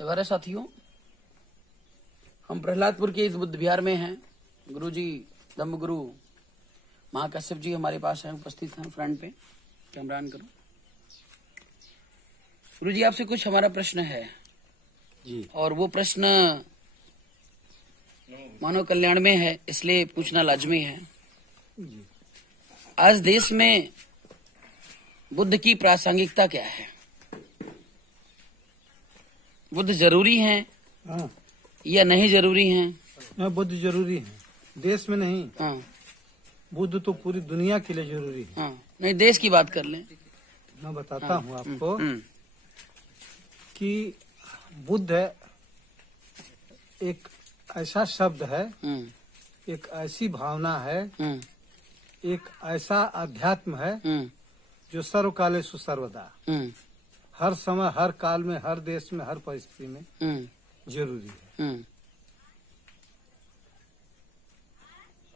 हमारे साथियों, हम प्रहलादपुर के इस बुद्ध विहार में हैं। गुरु जी, धम्मगुरु महाकश्यप जी हमारे पास हैं, उपस्थित हैं फ्रंट पे। कैमरा ऑन करो। गुरु जी, आपसे कुछ हमारा प्रश्न है जी। और वो प्रश्न मानव कल्याण में है, इसलिए पूछना लाजमी है। जी। आज देश में बुद्ध की प्रासंगिकता क्या है? बुद्ध जरूरी हैं हाँ, या नहीं जरूरी हैं? बुद्ध जरूरी है, देश में नहीं। हाँ बुद्ध तो पूरी दुनिया के लिए जरूरी है। हाँ, नहीं देश की बात कर लें। मैं बताता हूँ आपको हम्म, कि बुद्ध एक ऐसा शब्द है, हम्म, एक ऐसी भावना है, हम्म, एक ऐसा अध्यात्म है हम्म, जो सर्वकालेषु सर्वदा, हम्म, हर समय, हर काल में, हर देश में, हर परिस्थिति में हम्म, जरूरी है। हम्म,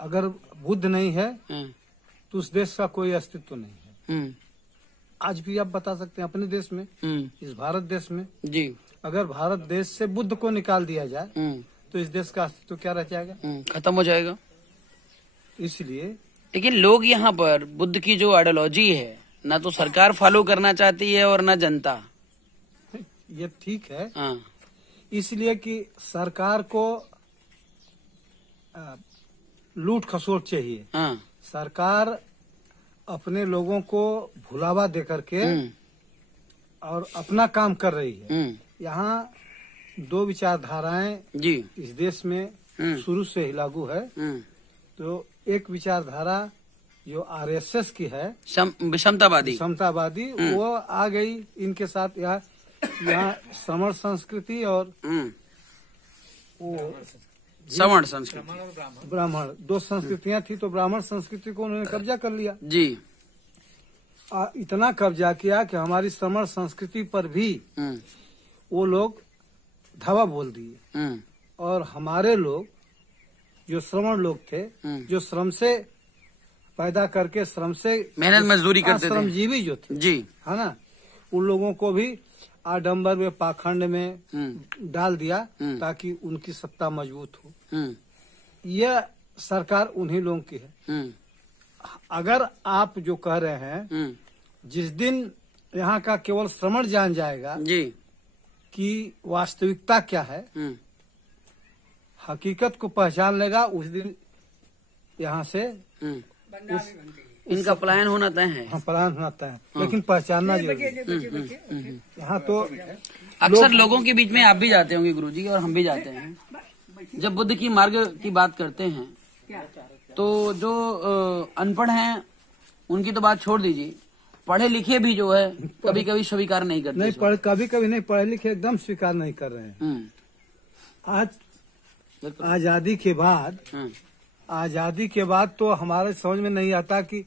अगर बुद्ध नहीं है हम्म, तो उस देश का कोई अस्तित्व नहीं है। हम्म, आज भी आप बता सकते हैं अपने देश में, इस भारत देश में, जी, अगर भारत देश से बुद्ध को निकाल दिया जाए हम्म, तो इस देश का अस्तित्व क्या रह जाएगा? खत्म हो जाएगा। इसलिए लेकिन लोग यहाँ पर बुद्ध की जो आइडियोलॉजी है, ना तो सरकार फॉलो करना चाहती है और ना जनता। ये ठीक है, हाँ, इसलिए कि सरकार को लूट खसोट चाहिए। हाँ, सरकार अपने लोगों को भुलावा दे करके और अपना काम कर रही है। यहाँ दो विचारधाराएं जी, इस देश में शुरू से ही लागू है। तो एक विचारधारा जो आरएसएस की है, विषमतावादी, समतावादी, वो आ गई इनके साथ। यहाँ श्रमण संस्कृति और वो श्रवण संस्कृति, ब्राह्मण, दो संस्कृतियां थी, तो ब्राह्मण संस्कृति को उन्होंने कब्जा कर लिया। जी, इतना कब्जा किया कि हमारी श्रमण संस्कृति पर भी वो लोग धावा बोल दिए। और हमारे लोग जो श्रमण लोग थे, जो श्रम से पैदा करके, श्रम से मेहनत मजदूरी करते थे, श्रमजीवी जो थे, जी, है ना, उन लोगों को भी आडंबर में, पाखंड में डाल दिया ताकि उनकी सत्ता मजबूत हो। यह सरकार उन्हीं लोगों की है। अगर आप जो कह रहे हैं, जिस दिन यहाँ का केवल श्रमण जान जाएगा जी, कि वास्तविकता क्या है, हकीकत को पहचान लेगा, उस दिन यहाँ से इनका पलायन होना तय है। हाँ, पलायन होता है, लेकिन पहचानना जरूरी। यहाँ तो अक्सर लोगों के बीच में आप भी जाते होंगे गुरुजी, और हम भी जाते हैं। जब बुद्ध की मार्ग की बात करते हैं तो जो अनपढ़ हैं उनकी तो बात छोड़ दीजिए, पढ़े लिखे भी जो है कभी कभी स्वीकार नहीं करते। नहीं, कभी कभी नहीं, पढ़े लिखे एकदम स्वीकार नहीं कर रहे हैं। आज आजादी के बाद तो हमारे समझ में नहीं आता कि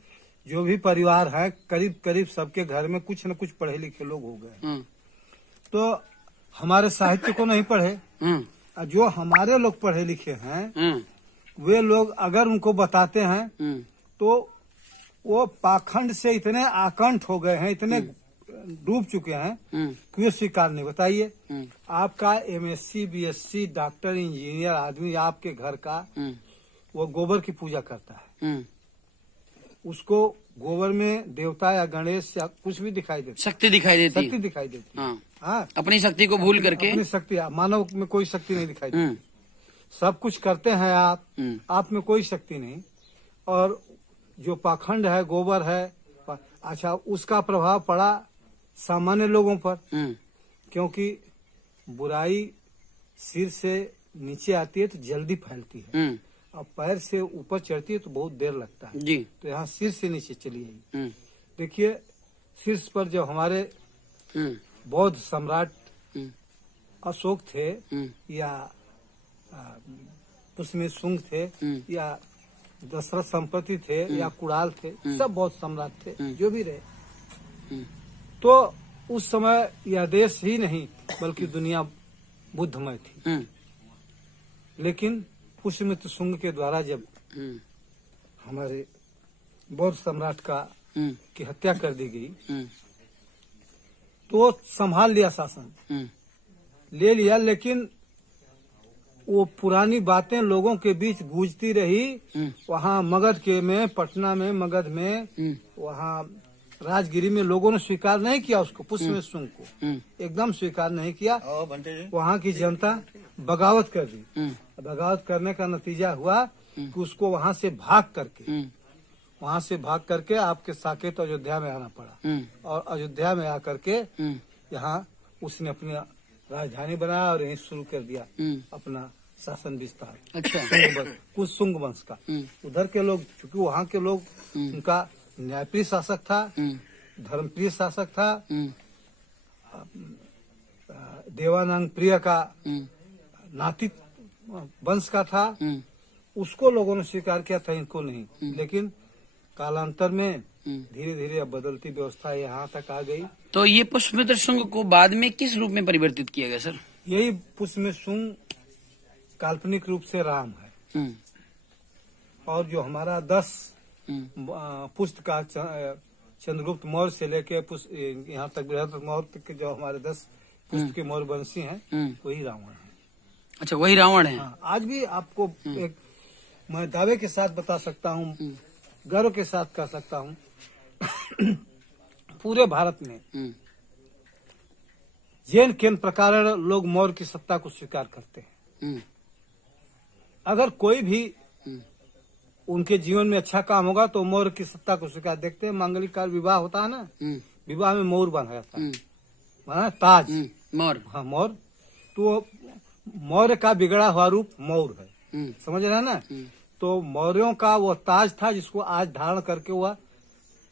जो भी परिवार है, करीब करीब सबके घर में कुछ न कुछ पढ़े लिखे लोग हो गए। तो हमारे साहित्य को नहीं पढ़े, जो हमारे लोग पढ़े लिखे हैं, वे लोग अगर उनको बताते हैं तो वो पाखंड से इतने आकंठ हो गए हैं, इतने डूब चुके हैं कि वे स्वीकार नहीं। बताइए, आपका एमएससी, बीएससी, डॉक्टर, इंजीनियर आदमी आपके घर का वो गोबर की पूजा करता है, उसको गोबर में देवता या गणेश या कुछ भी दिखाई देती, शक्ति दिखाई देती। हाँ, अपनी शक्ति को भूल करके, अपनी शक्ति, मानव में कोई शक्ति नहीं दिखाई देती। सब कुछ करते हैं आप में कोई शक्ति नहीं। और जो पाखंड है, गोबर है, अच्छा, उसका प्रभाव पड़ा सामान्य लोगों पर, क्योंकि बुराई सिर से नीचे आती है तो जल्दी फैलती है, और पैर से ऊपर चढ़ती है तो बहुत देर लगता है। जी, तो यहाँ सिर से नीचे चली आई। देखिए, शीर्ष पर जब हमारे बौद्ध सम्राट अशोक थे, या उसमें शुंग थे, या दशरथ संपत्ति थे, या कुणाल थे, सब बौद्ध सम्राट थे, जो भी रहे। तो उस समय यह देश ही नहीं बल्कि दुनिया बुद्धमय थी। लेकिन पुष्यमित्र शुंग के द्वारा जब हमारे बौद्ध सम्राट की हत्या कर दी गई, तो वो संभाल लिया शासन, ले लिया, लेकिन वो पुरानी बातें लोगों के बीच गूंजती रही। वहाँ मगध के में, पटना में, मगध में, वहाँ राजगिरी में लोगों ने स्वीकार नहीं किया उसको, पुष्प शुंग को एकदम स्वीकार नहीं किया। वहाँ की जनता बगावत कर दी। बगावत करने का नतीजा हुआ कि उसको वहाँ से भाग करके आपके साकेत अयोध्या में आना पड़ा। और अयोध्या में आकर के यहाँ उसने अपनी राजधानी बनाया और यहीं शुरू कर दिया अपना शासन विस्तार। अच्छा। कुछ शुंग वंश का। उधर के लोग, चूंकि वहाँ के लोग, उनका न्यायप्रिय शासक था, धर्मप्रिय शासक था, देवानंद प्रिय का नाती वंश का था, उसको लोगों ने स्वीकार किया था, इनको नहीं। लेकिन कालांतर में धीरे धीरे अब बदलती व्यवस्था यहाँ तक आ गई। तो ये पुष्पमित्र शुंग को बाद में किस रूप में परिवर्तित किया गया सर? यही पुष्पमित्र शुंग काल्पनिक रूप से राम है। और जो हमारा 10 पुष्ट का चंद्रगुप्त मौर्य से लेके यहाँ तक बृहस्पति मौर्य तक के जो हमारे 10 पुष्ट के मौर्य वंशी हैं, वही रावण है। अच्छा, वही रावण है। हाँ, आज भी आपको एक मैं दावे के साथ बता सकता हूँ, गर्व के साथ कह सकता हूँ, पूरे भारत में जैन किन प्रकार लोग मौर्य की सत्ता को स्वीकार करते हैं। अगर कोई भी उनके जीवन में अच्छा काम होगा तो मौर्य की सत्ता को स्वीकार देखते हैं। मांगलिक काल विवाह होता है ना, विवाह में मोर बना जाता है, माना ताज, मोर। हाँ, मोर। तो मौर्य का बिगड़ा हुआ रूप मौर है, समझ रहे हैं ना। तो मौर्यों का वो ताज था जिसको आज धारण करके वह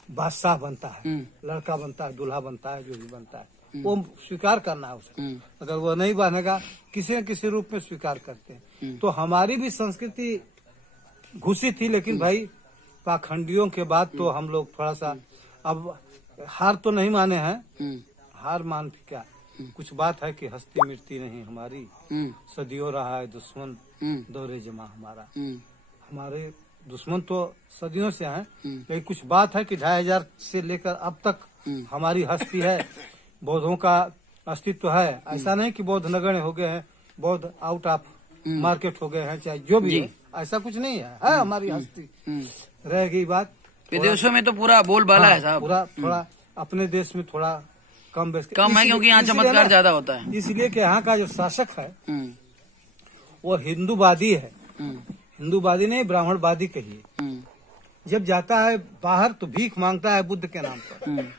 बादशाह बनता है, लड़का बनता है, दूल्हा बनता है, जो भी बनता है वो स्वीकार करना है उसे। अगर वो नहीं बनेगा, किसी न किसी रूप में स्वीकार करते हैं। तो हमारी भी संस्कृति घुसी थी, लेकिन भाई पाखंडियों के बाद तो हम लोग थोड़ा सा अब हार तो नहीं माने हैं। हार मान क्या, कुछ बात है कि हस्ती मिटती नहीं हमारी, सदियों रहा है दुश्मन दौरे जमा हमारा। हमारे दुश्मन तो सदियों से हैं, लेकिन कुछ बात है कि 2500 से लेकर अब तक हमारी हस्ती है, बौद्धों का अस्तित्व है। ऐसा नहीं कि बौद्ध नगण्य हो गए हैं, बौद्ध आउट ऑफ मार्केट हो गए हैं, चाहे जो भी है, ऐसा कुछ नहीं है, हमारी हस्ती रह गई। बात विदेशों में तो पूरा बोलबाला है साहब, पूरा थोड़ा अपने देश में थोड़ा कम है, क्योंकि यहाँ चमत्कार ज्यादा होता है। इसलिए कि यहाँ का जो शासक है वो हिंदूवादी है। हिंदूवादी नहीं, ब्राह्मणवादी कहिए। जब जाता है बाहर तो भीख मांगता है बुद्ध के नाम पर,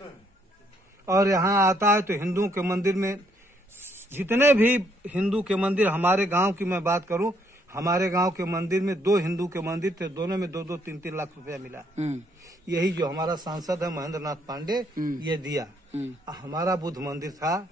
और यहाँ आता है तो हिंदुओं के मंदिर में, जितने भी हिंदू के मंदिर, हमारे गांव की मैं बात करूं, हमारे गांव के मंदिर में 2 हिंदू के मंदिर थे, दोनों में 2-2, 3-3 लाख रुपया मिला। यही जो हमारा सांसद है महेंद्र नाथ पांडे, ये दिया। हमारा बुद्ध मंदिर था,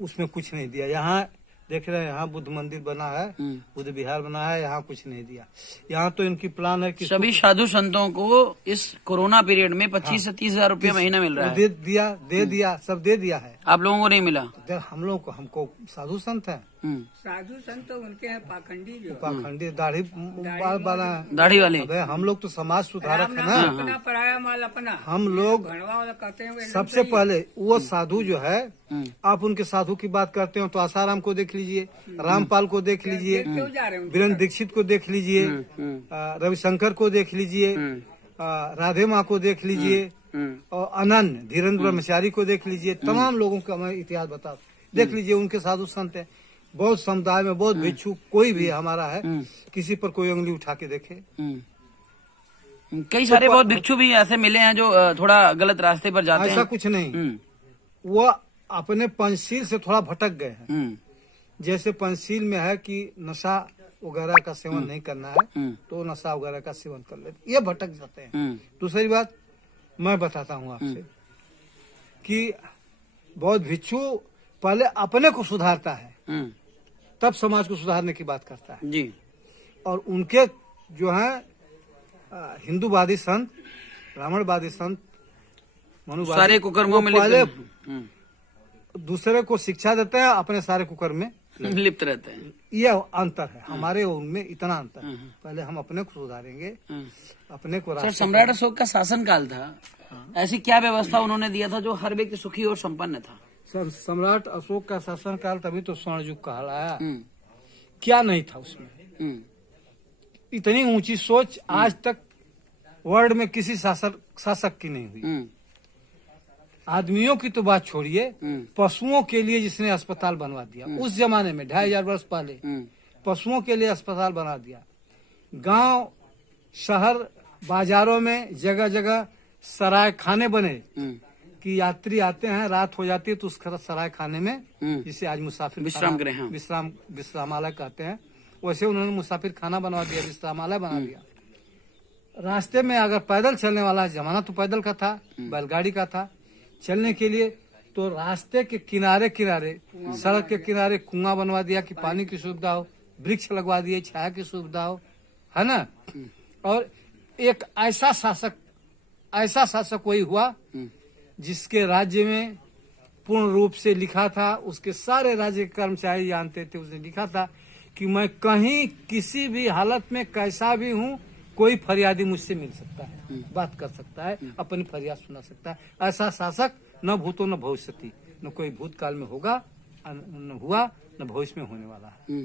उसमें कुछ नहीं दिया। यहाँ देख रहे हैं, यहाँ बुद्ध मंदिर बना है, बुद्ध विहार बना है, यहाँ कुछ नहीं दिया। यहाँ तो इनकी प्लान है कि सभी साधु संतों को इस कोरोना पीरियड में 25 से 30 हजार रुपया महीना मिल रहा है। दे दिया, सब दे दिया है। आप लोगों को नहीं मिला? हम लोग को, हमको साधु संत है। साधु संत तो उनके हैं पाखंडी, जो पाखंडी दाढ़ी वाला है, दाढ़ी वाले। हम लोग तो समाज सुधारक है ना, अपना पराया माल अपना। हम लोग कहते हैं सबसे पहले वो साधु जो है, आप उनके साधु की बात करते हो तो आसाराम को देख लीजिए, रामपाल को देख लीजिए, वीरेंद्र दीक्षित को देख लीजिए, रविशंकर को देख लीजिए, राधे माँ को देख लीजिए, और अनन्य धीरेन्द्र ब्रह्मचारी को देख लीजिए। तमाम लोगों का मैं इतिहास बता देख लीजिए, उनके साधु संत है। बहुत समुदाय में बहुत भिक्षु कोई भी हमारा है, किसी पर कोई उंगली उठा के देखे। कई सारे बहुत भिक्षु भी ऐसे मिले हैं जो थोड़ा गलत रास्ते पर जाते हैं। ऐसा कुछ नहीं, वो अपने पंचशील से थोड़ा भटक गए हैं। जैसे पंचशील में है कि नशा वगैरह का सेवन नहीं करना है, तो नशा वगैरह का सेवन कर लेते, ये भटक जाते हैं। दूसरी बात मैं बताता हूँ आपसे कि बहुत भिक्षु पहले अपने को सुधारता है, तब समाज को सुधारने की बात करता है जी। और उनके जो है हिंदूवादी संत, ब्राह्मणवादी संत, मनुवादी, सारे कुकर्मों में पहले दूसरे को शिक्षा देते हैं, अपने सारे कुकर्म में लिप्त रहते हैं। ये अंतर है हमारे उनमें, इतना अंतर है। पहले हम अपने को सुधारेंगे, अपने को। सर, सम्राट अशोक का शासन काल था, ऐसी क्या व्यवस्था उन्होंने दिया था जो हर व्यक्ति सुखी और संपन्न था? सम्राट अशोक का शासनकाल तभी तो स्वर्ण युग कहलाया। क्या नहीं था उसमें, इतनी ऊंची सोच आज तक वर्ल्ड में किसी शासक की नहीं हुई। आदमियों की तो बात छोड़िए, पशुओं के लिए जिसने अस्पताल बनवा दिया उस जमाने में 2500 वर्ष पहले, पशुओं के लिए अस्पताल बना दिया। गांव शहर बाजारों में जगह जगह सराय खाने बने कि यात्री आते हैं, रात हो जाती है तो उस सराय खाने में, जिसे आज मुसाफिर विश्राम गृह, विश्रामालय कहते हैं, वैसे उन्होंने मुसाफिर खाना बनवा दिया, विश्रामालय बना दिया। रास्ते में अगर पैदल चलने वाला, जमाना तो पैदल का था, बैलगाड़ी का था, चलने के लिए तो रास्ते के किनारे किनारे, सड़क के किनारे कुआं बनवा दिया कि पानी की सुविधा हो, वृक्ष लगवा दिए छाया की सुविधा हो, है ना। और एक ऐसा शासक वही हुआ जिसके राज्य में पूर्ण रूप से लिखा था, उसके सारे राज्य के कर्मचारी जानते थे, उसने लिखा था कि मैं कहीं किसी भी हालत में कैसा भी हूँ, कोई फरियादी मुझसे मिल सकता है, बात कर सकता है, अपनी फरियाद सुना सकता है। ऐसा शासक न भूतो न भविष्यति, न कोई भूतकाल में होगा, न हुआ, न भविष्य में होने वाला है।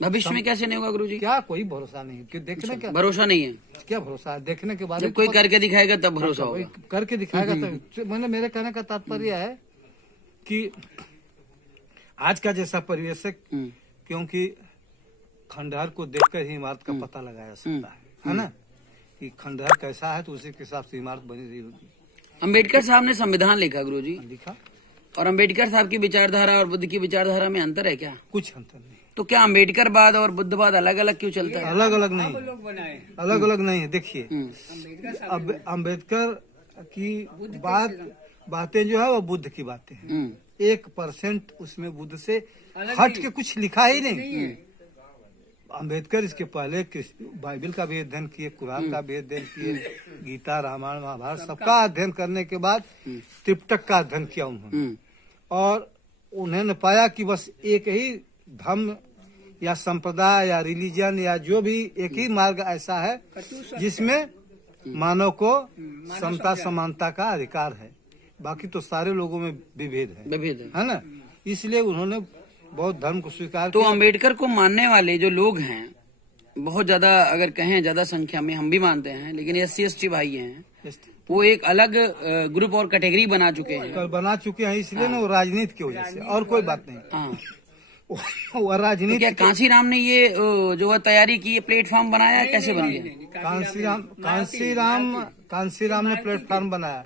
भविष्य में कैसे नहीं होगा गुरुजी? क्या कोई भरोसा नहीं है, देखने का भरोसा नहीं है। क्या भरोसा है, देखने के बाद जब कोई करके दिखाएगा तब भरोसा होगा। करके दिखाएगा तब। मैंने मेरे कहने का तात्पर्य है कि आज का जैसा परिवेश है, क्योंकि खंडहर को देखकर ही इमारत का पता लगाया जा सकता है ना, कि खंडहर कैसा है तो उसी के हिसाब से इमारत बनी रही होगी। अम्बेडकर साहब ने संविधान लिखा गुरुजी, लिखा, और अम्बेडकर साहब की विचारधारा और बुद्ध की विचारधारा में अंतर है क्या? कुछ अंतर नहीं। तो क्या अम्बेडकरवाद और बुद्धवाद अलग अलग क्यों चलता है? अलग अलग नहीं, लोग बनाए अलग अलग नहीं है। देखिए, अम्बेडकर की बातें जो है वो बुद्ध की बातें हैं, 1% उसमें बुद्ध से हट के कुछ लिखा ही नहीं। अम्बेडकर इसके पहले बाइबल का भी अध्ययन किए, कुरान का भी अध्ययन किए, गीता रामायण महाभारत सबका अध्ययन करने के बाद त्रिपिटक का अध्ययन किया उन्होंने, और उन्होंने पाया कि बस एक ही धर्म या संप्रदाय या रिलीजन या जो भी एक ही मार्ग ऐसा है जिसमें मानव को समता समानता का अधिकार है, बाकी तो सारे लोगों में विभेद है ना। इसलिए उन्होंने बौद्ध धर्म को स्वीकार तो अम्बेडकर को मानने वाले जो लोग हैं बहुत ज्यादा, अगर कहें ज्यादा संख्या में, हम भी मानते हैं, लेकिन SC/ST भाई हैं, वो एक अलग ग्रुप और कैटेगरी बना चुके हैं, इसलिए ना वो राजनीति की वजह से, और कोई बात नहीं। वो राजनीति, क्या कांसीराम ने ये जो तैयारी की, प्लेटफॉर्म बनाया, कैसे बन गया? कांसीराम ने प्लेटफॉर्म बनाया।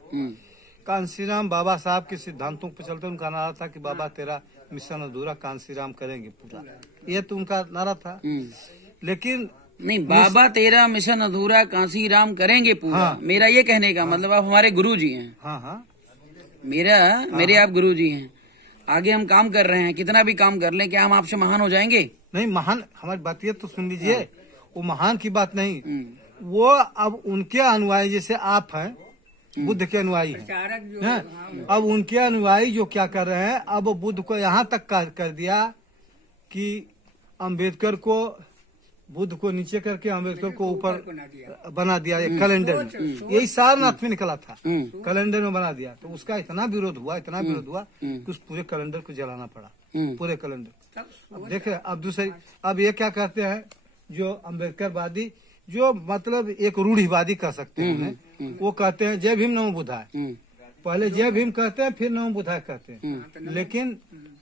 कांसीराम बाबा साहब के सिद्धांतों पर चलते उनका नारा था कि बाबा तेरा मिशन अधूरा, कांसीराम करेंगे पूरा, ये तो उनका नारा था। लेकिन नहीं, बाबा तेरा मिशन अधूरा, कांसीराम करेंगे पूरा। हाँ, मेरा ये कहने का मतलब आप हमारे गुरु जी हैं। हाँ, मेरे आप गुरु जी हैं। आगे हम काम कर रहे हैं, कितना भी काम कर लें, क्या हम आपसे महान हो जाएंगे? नहीं, महान, हमारी बात ये तो सुन लीजिए। वो महान की बात नहीं, वो अब उनके अनुयायी, जैसे आप हैं बुद्ध के अनुयायी हैं, अब उनके अनुयायी जो क्या कर रहे हैं, अब बुद्ध को यहाँ तक कर दिया कि अम्बेडकर को, बुद्ध को नीचे करके अम्बेडकर को ऊपर बना दिया। एक कैलेंडर में, यही सारनाथ में निकला था, कैलेंडर में बना दिया। तो उसका इतना विरोध हुआ कि उस पूरे कैलेंडर को जलाना पड़ा, पूरे कैलेंडर। अब देखे, अब ये क्या कहते हैं जो अम्बेडकरवादी, जो मतलब एक रूढ़िवादी कह सकते हैं, वो कहते हैं जय भीम नमो बुद्धाय। पहले जय भीम कहते हैं, फिर नमो बुद्धाय कहते हैं। लेकिन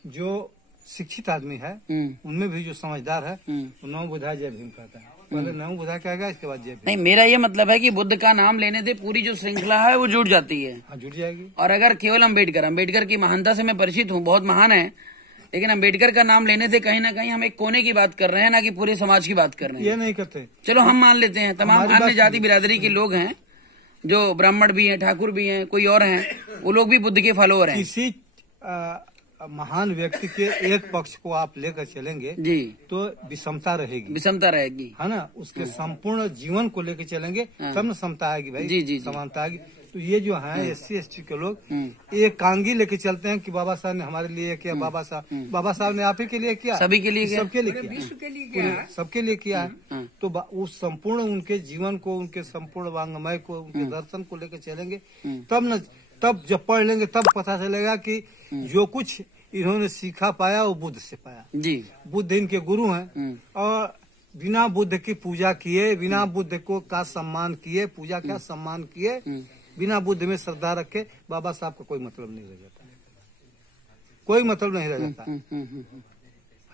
जो शिक्षित आदमी है उनमें भी जो समझदार है वो नमो बुद्धाय जय भीम कहता है, पहले नमो बुद्धाय कहेगा, इसके बाद जय भीम। नहीं, मेरा ये मतलब है कि बुद्ध का नाम लेने से पूरी जो श्रृंखला है वो जुड़ जाती है। हाँ, जुड़ जाएगी। और अगर केवल अम्बेडकर की महानता से मैं परिचित हूँ, बहुत महान है, लेकिन अम्बेडकर का नाम लेने से कहीं ना कहीं हम एक कोने की बात कर रहे हैं, ना कि पूरे समाज की बात कर रहे हैं। ये नहीं करते। चलो हम मान लेते हैं, तमाम अन्य जाति बिरादरी के लोग हैं, जो ब्राह्मण भी हैं, ठाकुर भी हैं, कोई और हैं, वो लोग भी बुद्ध के फॉलोअर हैं। किसी महान व्यक्ति के एक पक्ष को आप लेकर चलेंगे जी, तो विषमता रहेगी, है ना। उसके संपूर्ण जीवन को लेकर चलेंगे तब न समता आएगी भाई, जी, समानता आएगी। तो ये जो है SC/ST के लोग एक कांगी लेके चलते हैं कि बाबा साहब ने हमारे लिए किया, बाबा साहब ने आप ही के लिए किया, सभी के लिए किया, सबके लिए किया, सबके लिए किया है। तो उस संपूर्ण उनके जीवन को, उनके संपूर्ण वांग्मय को, उनके दर्शन को लेकर चलेंगे तब न तब जब पढ़ लेंगे तब पता चलेगा कि जो कुछ इन्होंने सीखा पाया वो बुद्ध से पाया। जी। बुद्ध इनके गुरु हैं और बिना बुद्ध की पूजा किए, बिना बुद्ध को का सम्मान किए, पूजा का सम्मान किए, बिना बुद्ध में श्रद्धा रखे बाबा साहब का कोई मतलब नहीं रह जाता, कोई मतलब नहीं रह जाता।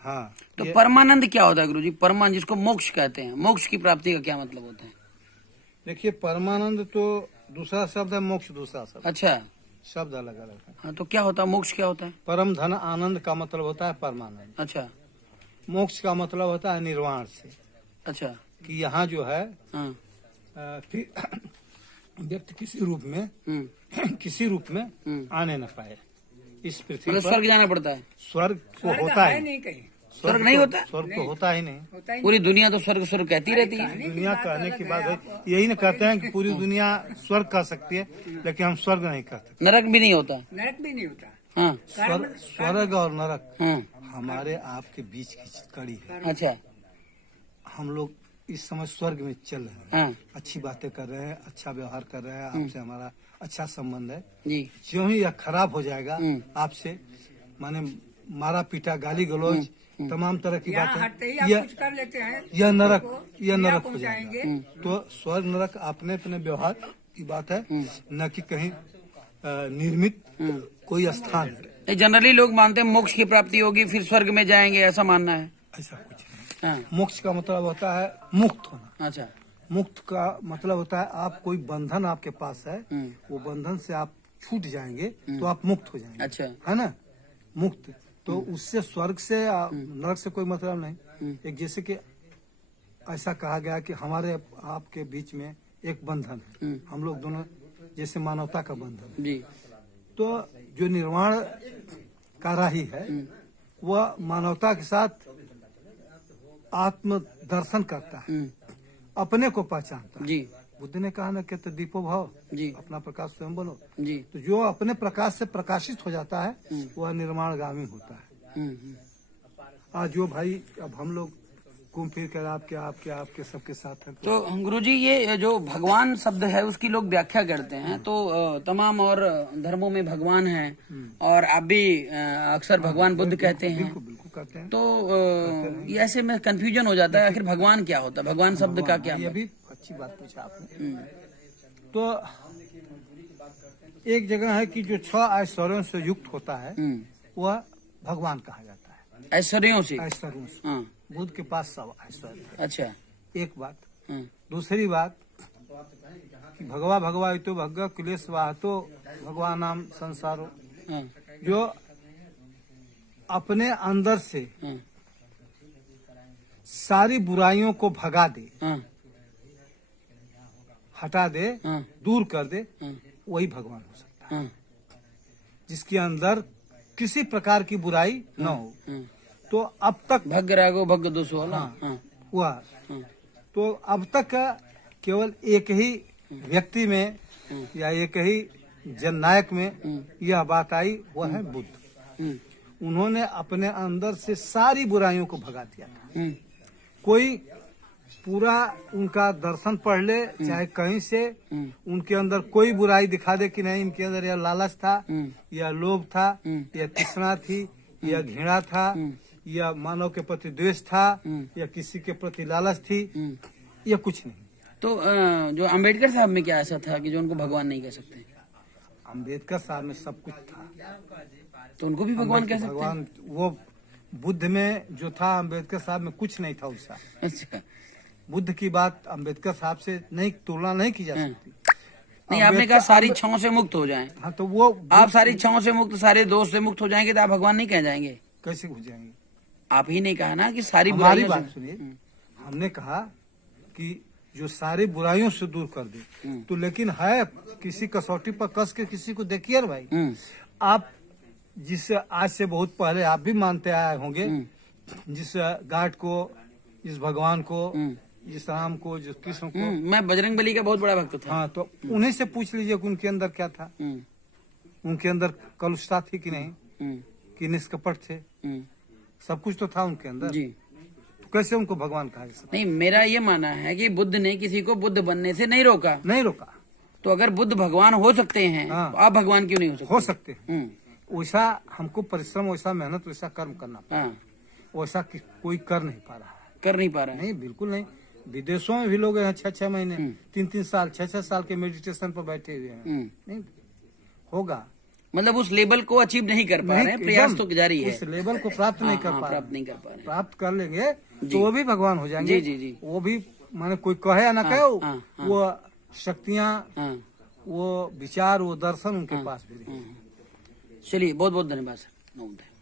हाँ। तो परमानंद क्या होता है गुरुजी? परमानंद जिसको मोक्ष कहते हैं, मोक्ष की प्राप्ति का क्या मतलब होता है? देखिए, परमानंद तो दूसरा शब्द है, मोक्ष दूसरा शब्द। अच्छा, शब्द अलग अलग है। हाँ, तो क्या होता है मोक्ष? क्या होता है? परम धन आनंद का मतलब होता है परमानंद। अच्छा। मोक्ष का मतलब होता है निर्वाण से। अच्छा। कि यहाँ जो है हाँ। व्यक्ति किसी रूप में आने न पाए इस पृथ्वी पर। स्वर्ग जाना पड़ता है? स्वर्ग को होता है नहीं कहीं, स्वर्ग नहीं होता? स्वर्ग तो होता ही नहीं। पूरी दुनिया तो स्वर्ग स्वर्ग कहती रहती है। दुनिया कहने की बात है, यही न कहते हैं कि पूरी दुनिया स्वर्ग कह सकती है, लेकिन हम स्वर्ग नहीं कहते। नरक भी नहीं होता? नरक भी नहीं होता। हाँ। स्वर्ग और नरक हमारे आपके बीच की कड़ी है। अच्छा। हम लोग इस समय स्वर्ग में चल रहे हैं, अच्छी बातें कर रहे हैं, अच्छा व्यवहार कर रहे हैं, आपसे हमारा अच्छा संबंध है जी। जो ही यह खराब हो जाएगा आपसे, माने मारा पीटा, गाली गलौज, तमाम तरह की बातें, यह कुछ कर लेते हैं, यह नरक हो जाएगा। तो स्वर्ग नरक अपने अपने व्यवहार की बात है, न कि कहीं निर्मित कोई स्थान है। जनरली लोग मानते हैं मोक्ष की प्राप्ति होगी फिर स्वर्ग में जाएंगे, ऐसा मानना है? ऐसा कुछ नहीं। मोक्ष का मतलब होता है मुक्त होना। अच्छा। मुक्त का मतलब होता है आप कोई बंधन आपके पास है, वो बंधन से आप छूट जाएंगे तो आप मुक्त हो जाएंगे। अच्छा। है ना, मुक्त। तो उससे स्वर्ग से नरक से कोई मतलब नहीं। एक जैसे कि ऐसा कहा गया कि हमारे आपके बीच में एक बंधन है, हम लोग दोनों जैसे मानवता का बंधन है। तो जो निर्वाण का राही है वह मानवता के साथ आत्म दर्शन करता है, अपने को पहचानता है। जी। बुद्ध ने कहा ना कि तो दीपो भाव जी, अपना प्रकाश स्वयं बनो जी। तो जो अपने प्रकाश से प्रकाशित हो जाता है वह निर्माणगामी होता है। आज जो भाई अब हम लोग घूम फिर कर आपके सबके साथ हैं। तो गुरुजी ये जो भगवान शब्द है उसकी लोग व्याख्या करते हैं, तो तमाम और धर्मों में भगवान है और आप भी अक्सर भगवान बुद्ध कहते हैं। बिल्कुल कहते हैं। तो ये ऐसे में कंफ्यूजन हो जाता है, आखिर भगवान क्या होता है, भगवान शब्द का क्या? ये भी अच्छी बात पूछा आपने। तो एक जगह है कि जो 6 ऐश्वर्यों से युक्त होता है वह भगवान कहा जाता है। ऐश्वर्यों से? ऐश्वर्यों से। बुद्ध के पास सब ऐश्वर्य। अच्छा। एक बात। दूसरी बात कि भगवा तो भगवा क्लेश वाह तो भगवान नाम संसारो, जो अपने अंदर से सारी बुराइयों को भगा दे, हटा दे, दूर कर दे, वही भगवान हो सकता है। जिसके अंदर किसी प्रकार की बुराई न हो। तो अब तक भग रागो भग दोषो हुआ। तो अब तक केवल एक ही व्यक्ति में या एक ही जननायक में यह बात आई, वह है बुद्ध। उन्होंने अपने अंदर से सारी बुराइयों को भगा दिया था। कोई पूरा उनका दर्शन पढ़ ले, चाहे कहीं से उनके अंदर कोई बुराई दिखा दे कि नहीं, इनके अंदर यह लालच था, या लोभ था, या तृष्णा थी, या घृणा था, या मानव के प्रति द्वेष था, या किसी के प्रति लालच थी, या कुछ नहीं। तो जो अम्बेडकर साहब में क्या ऐसा था कि जो उनको भगवान नहीं कह सकते? अम्बेडकर साहब में सब कुछ था, तो उनको भी भगवान कह सकते? भगवान वो बुद्ध में जो था, अम्बेडकर साहब में कुछ नहीं था उसका। अच्छा। बुद्ध की बात अम्बेडकर साहब से नहीं, तुलना नहीं की जा सकती। नहीं, आपने कहा सारी इच्छाओं से मुक्त हो जाएं। हाँ, तो वो आप सारी इच्छाओं से मुक्त, सारे दोष से मुक्त हो जाएंगे तो आप भगवान नहीं कह जाएंगे? कैसे हो जाएंगे? आप ही नहीं कहा ना कि सारी हमारी बात सुनिए। हमने कहा कि जो सारी बुराइयों से दूर कर दे, तो लेकिन है किसी कसौटी पर कस के किसी को देखिए भाई। आप जिस आज से बहुत पहले आप भी मानते आए होंगे, जिस गाड को, जिस भगवान को, जिस राम को, जिस कृष्ण को। मैं बजरंगबली का बहुत बड़ा भक्त था। हाँ, तो उन्हीं से पूछ लीजिए कि उनके अंदर क्या था। उनके अंदर कलुषता थी कि नहीं, कि निष्कपट थे? सब कुछ तो था उनके अंदर जी। तो कैसे उनको भगवान कहा जा सकता? नहीं, मेरा ये मानना है कि बुद्ध ने किसी को बुद्ध बनने से नहीं रोका। तो अगर बुद्ध भगवान हो सकते हैं हाँ। तो आप भगवान क्यों नहीं हो सकते? हो सकते हैं। वैसा हमको परिश्रम, वैसा मेहनत, वैसा कर्म करना पड़ा। हाँ, वैसा कोई कर नहीं पा रहा है। कर नहीं पा रहा है। नहीं, बिल्कुल नहीं। विदेशों में भी लोग हैं 6-6 महीने, 3-3 साल, 6-6 साल के मेडिटेशन पर बैठे हुए हैं। नहीं होगा, मतलब उस लेवल को अचीव नहीं कर पा रहे हैं, प्रयास तो जारी है। उस लेवल को प्राप्त नहीं कर पा रहे। प्राप्त नहीं कर पा रहे हैं। प्राप्त कर लेंगे तो वो भी भगवान हो जाएंगे। जी, जी, जी। वो भी माने कोई कहे या ना कहे, वो शक्तियाँ, हाँ। वो विचार, वो दर्शन उनके पास भी रहेंगे। चलिए, बहुत बहुत धन्यवाद सर। नमस्ते।